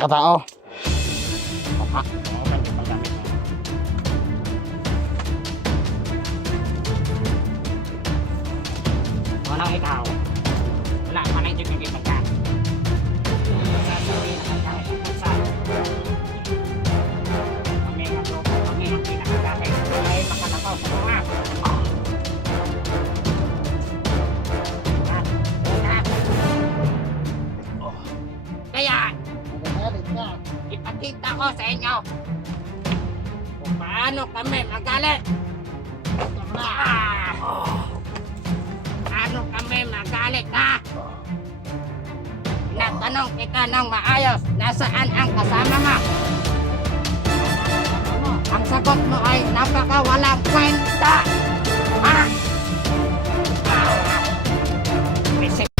Katao. Walang ikaw. Wala pa na yung pagka. Sasabihin na kahit ang pusa. Kami ang grupo, kami ang pinakagakay. Ay makalapaw sa mga. Kaya, ipakita ko sa inyo kung paano kami magalit. Paano kami magalit, ha? Natanong kita ng maayos, nasaan ang kasama mo? Ang sagot mo ay napaka walang kwenta. Ha? Bisik.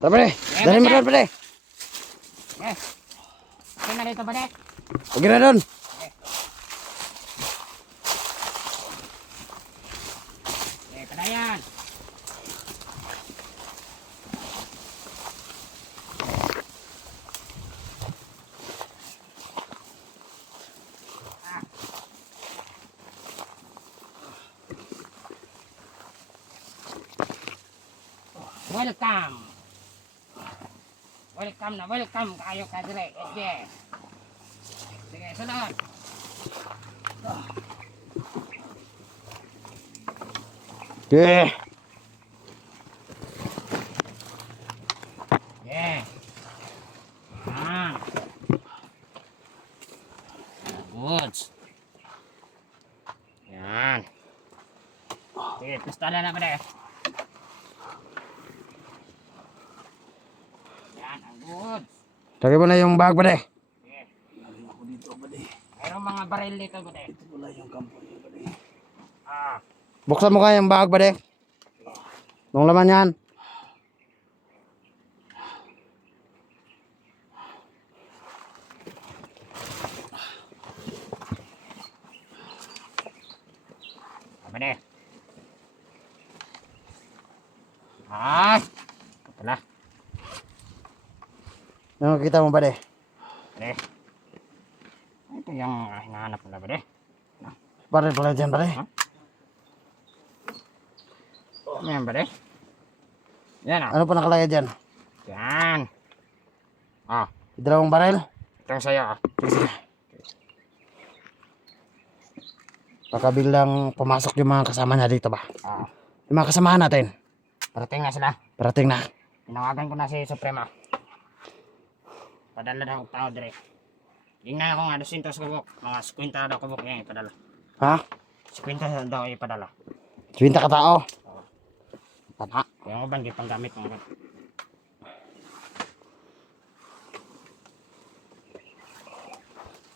Tara pre, dali mo rin pre. Okay na dito ba, de? Huwag na doon. Okay, padayan. Welcome. Welcome na welcome kayo ka dire. Sige. Sige, sunod. Yeah. Yeah. Ah. Good. Yan. Sige, pistola na ba de? Yan, ang good. Lagay mo na yung bag pre. Sige. Mayroong mga baril dito ba de? Ah. Buksan mo kaya yung bag pre. Nung laman yan. Apa deh? Ah, pala. Ano kita mo ba de? Deh. Ito yung hinahanap nila ba deh? Baril pala dyan pre. Ano yan ba deh? Yan ah. Ano pa nakalagay dyan? Yan. Ah, Dalawang baril. ito yung sa'yo ah. Baka biglang pumasok yung mga kasama na dito ba? Ah, Yung mga kasamahan natin. parating na sila. Parating na. Tinawagan ko na si Suprema. Padala daw tao dire. Tingnan ako nga 200 kubok. Mga 50 daw kubok yan ipadala. Ha? 50 daw ipadala. Swinta katao. Tama. Yung uban, di pang gamit mo.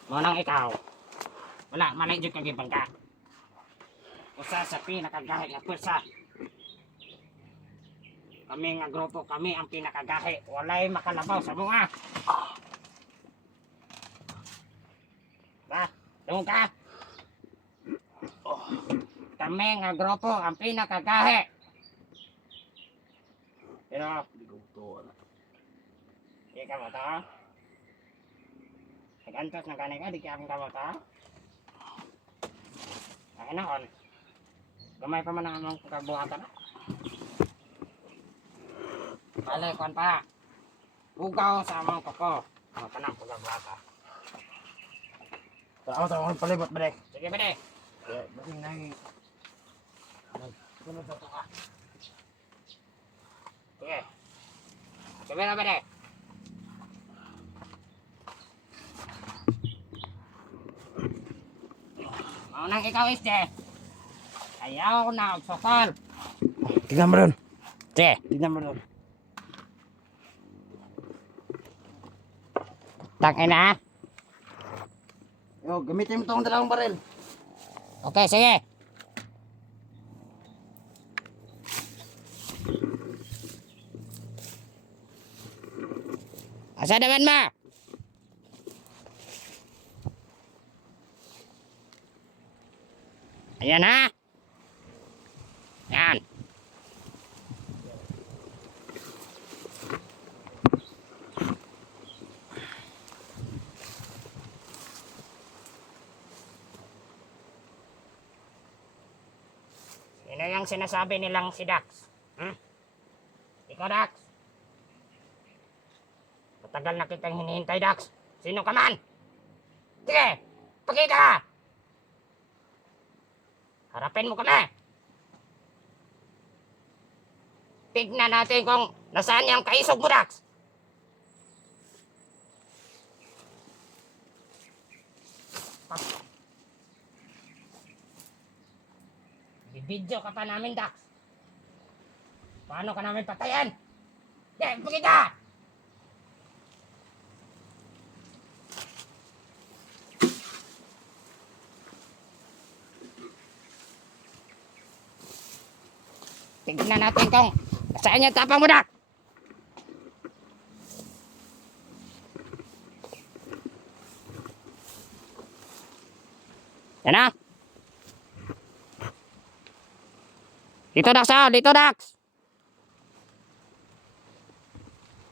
Manang ikaw. Wala, manay dyan kagibang ka. Usa sa pinakagahi nga pwersa. Kami nga grupo, kami ang pinakagahi. Walay makalabaw sa bunga. Ba? Doon ka. Kami nga grupo, ang pinakagahi. Pero, di ka mo to? Nagantos na kanay ka, di ka mo to? Ay na on. Gamay pa man ang among kabuhatan na. Bale, kon pa. Ugaw sa among koko. Ang tanang pagkabuhata. Tao, palibot ba de? Sige ba de? Basing na yung... Sunod sa ito ka. Sige. Sige na ba de? Maunang ikaw, Isde. Ayaw na magsukol. Tignan mo doon. Sige. Tignan mo doon. Tangin na. Yo, gamitin mo tong dalawang baril. Okay, sige. Asa naman ma? Ayan ha. Yan. Sino yung sinasabi nilang si Dax? Hmm? Ikaw, Dax? Matagal na kitang hinihintay, Dax. Sino ka man? Sige, pakita ka! Harapin mo kami! Tignan natin kung nasaan yung kaisog mo, Dax. Bibidyo ka pa namin, Dax. Paano ka namin patayan? Sige, pakita! Tignan natin kung saan yung tapang mo, Dax. Yan na. Dito, Dax, oh. Dito, Dax.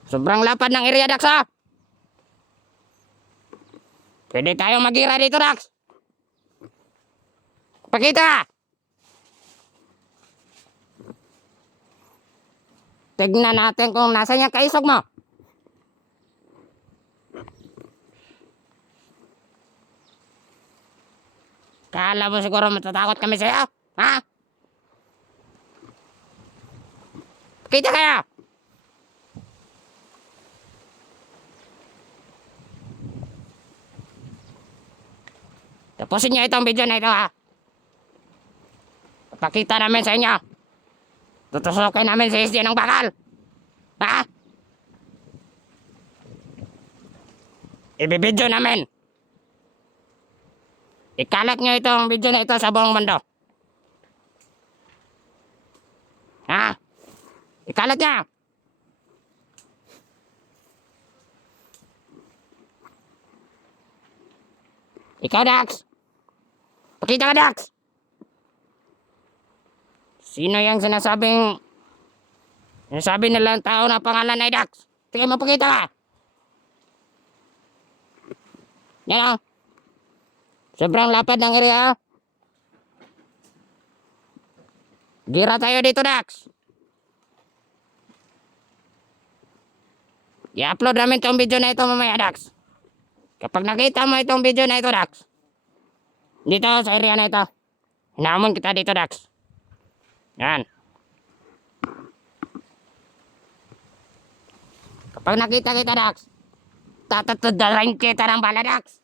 Sobrang lapad ng area, Dax, oh. Pwede tayong magira dito, Dax. Pakita! Tignan natin kung nasa yung kaisog mo. Kala mo siguro matatakot kami sa'yo? Ha? Kita kayo! Tapusin niyo itong video na ito, ha? Papakita namin sa inyo. Tutusukin namin si SD ng bakal. Ha? Ibibidyo namin. Ikalat nyo itong video na ito sa buong mundo. Ha? Ikalat nyo. Ikaw, Dax. Pakita ka, Dax. Sino yung sinasabi nilang tao na pangalan ay Dax? Tingnan mo, pakita ka. Yan o. Sobrang lapad ng area. Gira tayo dito, Dax. I-upload namin itong video na ito mamaya, Dax. Kapag nakita mo itong video na ito, Dax, dito sa area na ito, hinamon kita dito, Dax. Yan. Kapag nakita kita, Dax, tatatudalain kita ng bala, Dax.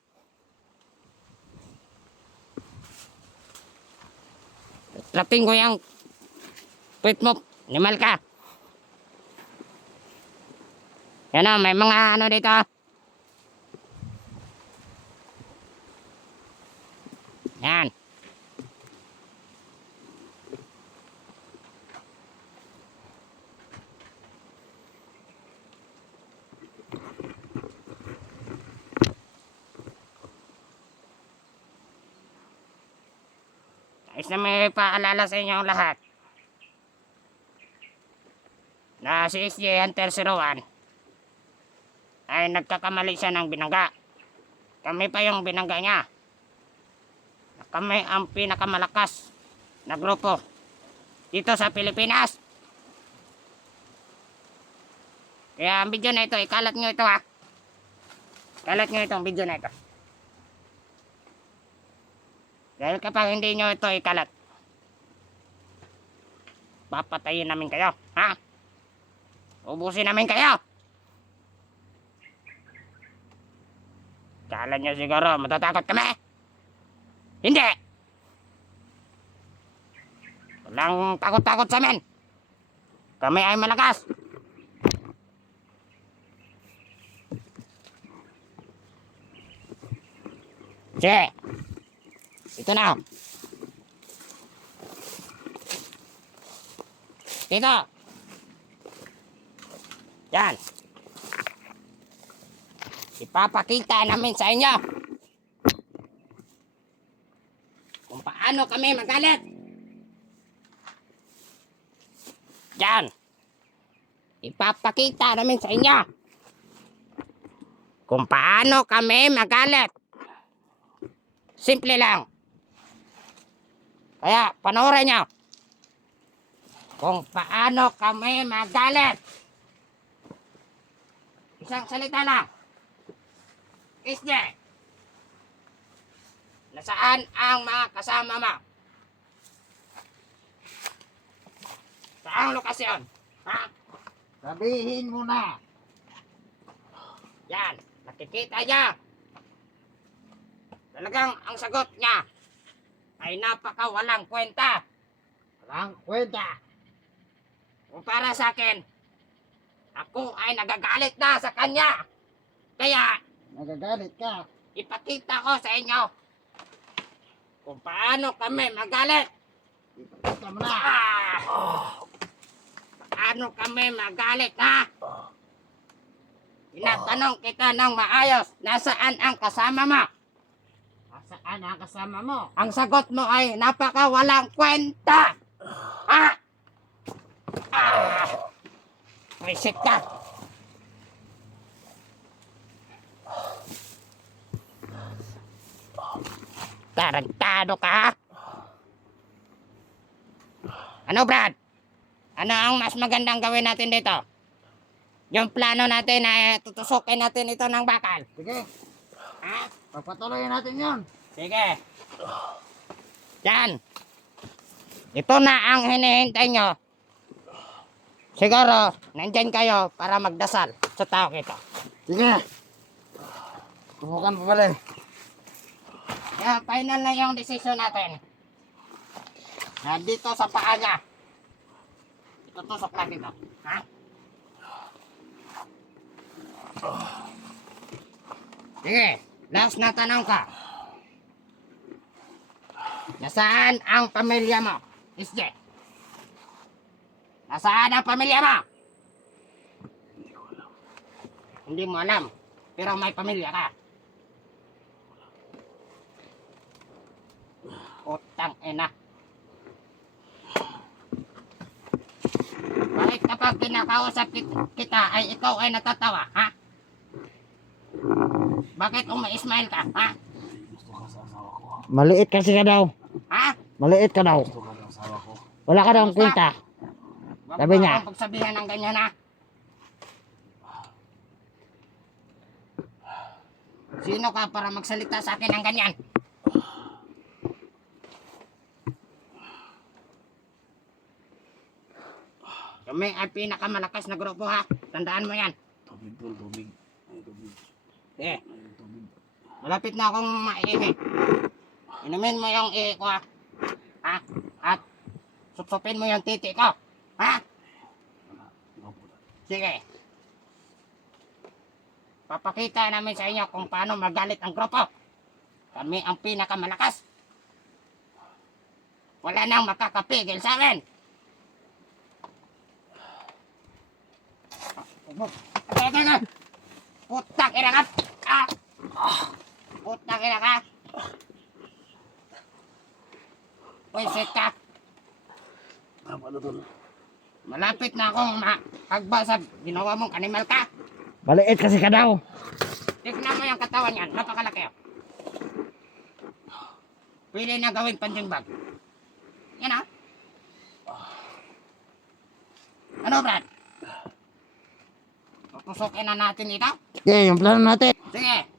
Trating ko yung tweet mo, nimal ka. Yan o, may mga ano dito. Yan. Ayos na may paalala sa inyong lahat na si SJ Hunter 01 ay nagkakamali siya ng binangga. Kami pa yung binangga niya. Kami ang pinakamalakas na grupo dito sa Pilipinas. Kaya ang video na ito, ikalat nyo ito, ha. Ikalat nyo itong video na ito. Dahil kapag hindi nyo ito ikalat, papatayin namin kayo, ha? Ubusin namin kayo. Kala nyo siguro matatakot kami? Hindi. Walang takot-takot sa amin. Kami ay malakas. Sige. Ito na. Dito. Yan. Ipapakita namin sa inyo kung paano kami magalit. Yan. Ipapakita namin sa inyo kung paano kami magalit. Simple lang. Kaya panoorin nyo kung paano kami magalit. Isang salita lang. Isye. Nasaan ang mga kasama mo? Saang lokasyon? Ha? Sabihin mo na. Yan. Nakikita niya. Talagang ang sagot niya ay napakawalang kwenta. Walang kwenta. Kung para sa akin, ako ay nagagalit na sa kanya. Kaya, Nagagalit ka. ipakita ko sa inyo kung paano kami magalit. Ipakita mo na. Paano kami magalit, ha? Tinatanong kita ng maayos, nasaan ang kasama mo? Nasaan ang kasama mo? Ang sagot mo ay napakawalang kwenta. Ha? Reset ka. Tarantado ka, ha? Ano, Brad? Ano ang mas magandang gawin natin dito? Yung plano natin na tutusukin natin ito ng bakal. Sige, Ha? pagpatuloy natin yun. Sige. Yan. Ito na ang hinihintay nyo. Siguro, nandyan kayo para magdasal sa tao ito. Sige. Subukan pa pala eh. Kaya final na yung decision natin. Nandito sa paa niya. Itutusok natin ito. Ha? Sige, last na tanong ka. Nasaan ang pamilya mo? Isje. Nasaan ang pamilya mo? Hindi mo alam. Pero may pamilya ka. Utang ina. Bakit kapag kinakausap kita ay ikaw ay natatawa, ha? Bakit umi-smile ka, ha? Maliit kasi ka daw. Ha? Maliit ka daw. Wala ka daw ang kwenta. Wag Sabi mo niya. akong pagsabihan ng ganyan, ha? Sino ka para magsalita sa akin ng ganyan? Kami ay pinakamalakas na grupo, ha? Tandaan mo yan. Tubig bro, tubig. Ay, tubig. Sige, Ay, tubig. malapit na akong maiihi. Inumin mo yung ihi ko, ha? Ha? At supsupin mo yung titi ko. Ha? Sige. Papakita namin sa inyo kung paano magalit ang grupo. Kami ang pinakamalakas. Wala nang makakapigil sa amin. Teka. Putak ina ka. Putak ina ka. Pwisit ka. Tama na tol. Malapit na akong makagba sa ginawa mong animal ka. Maliit kasi ka daw. Tignan mo yung katawan yan. Napakalaki. Pwede na gawing punching bag. Yan, ha? Ano, Brad? Tutusukin na natin ito? Okay, yung plano natin. Sige.